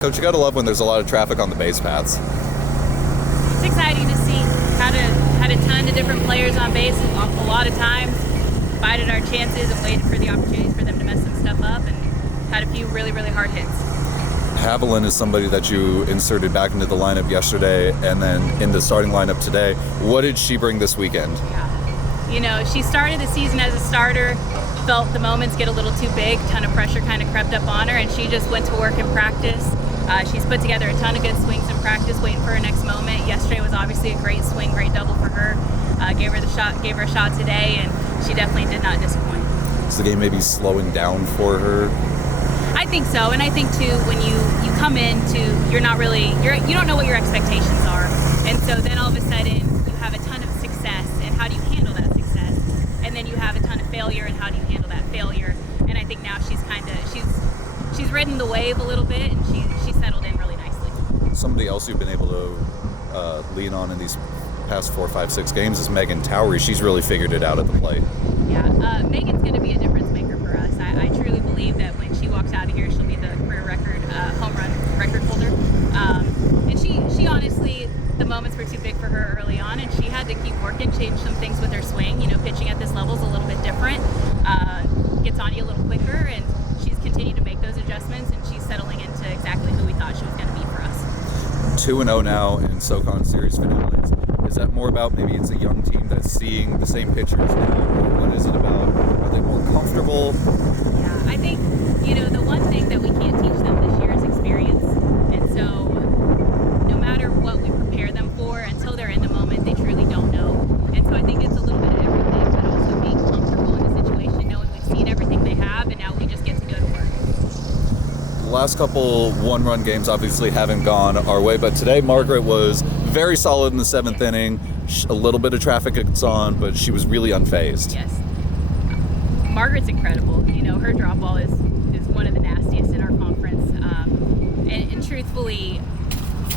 Coach, you got to love when there's a lot of traffic on the base paths. It's exciting to see. Had a ton of different players on base a lot of times. Bided our chances and waited for the opportunities for them to mess some stuff up, and had a few really, really hard hits. Haviland is somebody that you inserted back into the lineup yesterday and then in the starting lineup today. What did she bring this weekend? Yeah. She started the season as a starter, felt the moments get a little too big, ton of pressure kind of crept up on her, and she just went to work in practice. She's put together a ton of good swings in practice, waiting for her next moment. Yesterday was obviously a great swing, great double for her. Gave her a shot today, and she definitely did not disappoint. Is the game maybe slowing down for her? I think so, and I think too when you come into you don't know what your expectations are, and so then all of a sudden you have a ton of success, and how do you handle that success? And then you have a ton of failure, and how do you handle that failure? And I think now she's ridden the wave a little bit, and she's settled in really nicely. Somebody else you've been able to lean on in these past 4, 5, 6 games is Megan Towery. She's really figured it out at the plate. Yeah, Megan's going to be a difference maker for us. I truly believe that when she walks out of here, she'll be the career record home run record holder. And she honestly, the moments were too big for her early on, and she had to keep working, change some things with her swing. Pitching at this level is a little bit different. Gets on you a little quicker, and she's continued to make those adjustments, and she's settling into exactly who we thought she was going to be for us. 2-0 now in SoCon Series finales. Is that more about maybe it's a young team that's seeing the same pitchers now? What is it about? Are they more comfortable? Yeah, I think, the one thing that we can't teach them this year is experience. And so no matter what we prepare them for, until they're in the moment, they truly don't know. And so I think it's a little bit of everything, but also being comfortable in the situation, knowing we've seen everything they have, and now we just get to go to work. The last couple one-run games obviously haven't gone our way, but today Margaret was very solid in the 7th inning. A little bit of traffic gets on, but she was really unfazed. Yes. Margaret's incredible. Her drop ball is one of the nastiest in our conference. And truthfully,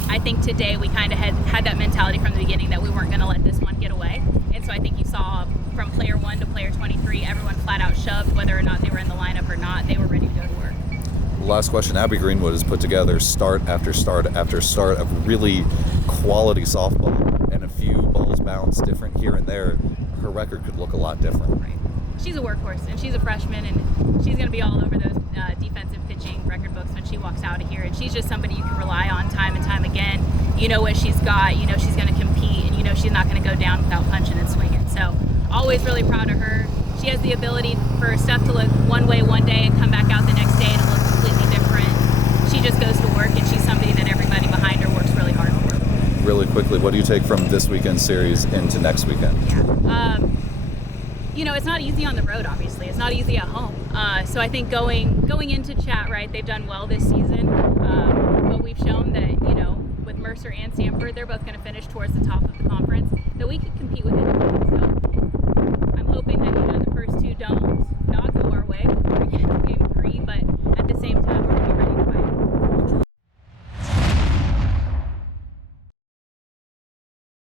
I think today we kind of had that mentality from the beginning that we weren't going to let this one get away. And so I think you saw from player 1 to player 23, everyone flat out shoved, whether or not they were in the lineup or not, they were ready to go to work. Last question, Abby Greenwood has put together start after start after start of really quality softball, and a few balls bounced different here and there. Her record could look a lot different. Right. She's a workhorse, and she's a freshman, and she's going to be all over those defensive pitching record books when she walks out of here, and she's just somebody you can rely on time and time again. You know what she's got, she's going to compete, and she's not going to go down without punching and swinging. So always really proud of her. She has the ability for stuff to look one way one day and come back out the next day and it looks completely different. She just goes to work, and she's somebody that everybody behind her works really hard for. Really quickly, what do you take from this weekend's series into next weekend? Yeah. It's not easy on the road, obviously. It's not easy at home. So I think going into chat, right, they've done well this season. But we've shown that, with Mercer and Samford, they're both going to finish towards the top of the conference, that we could compete with anybody. So I'm hoping that, the first two don't not go our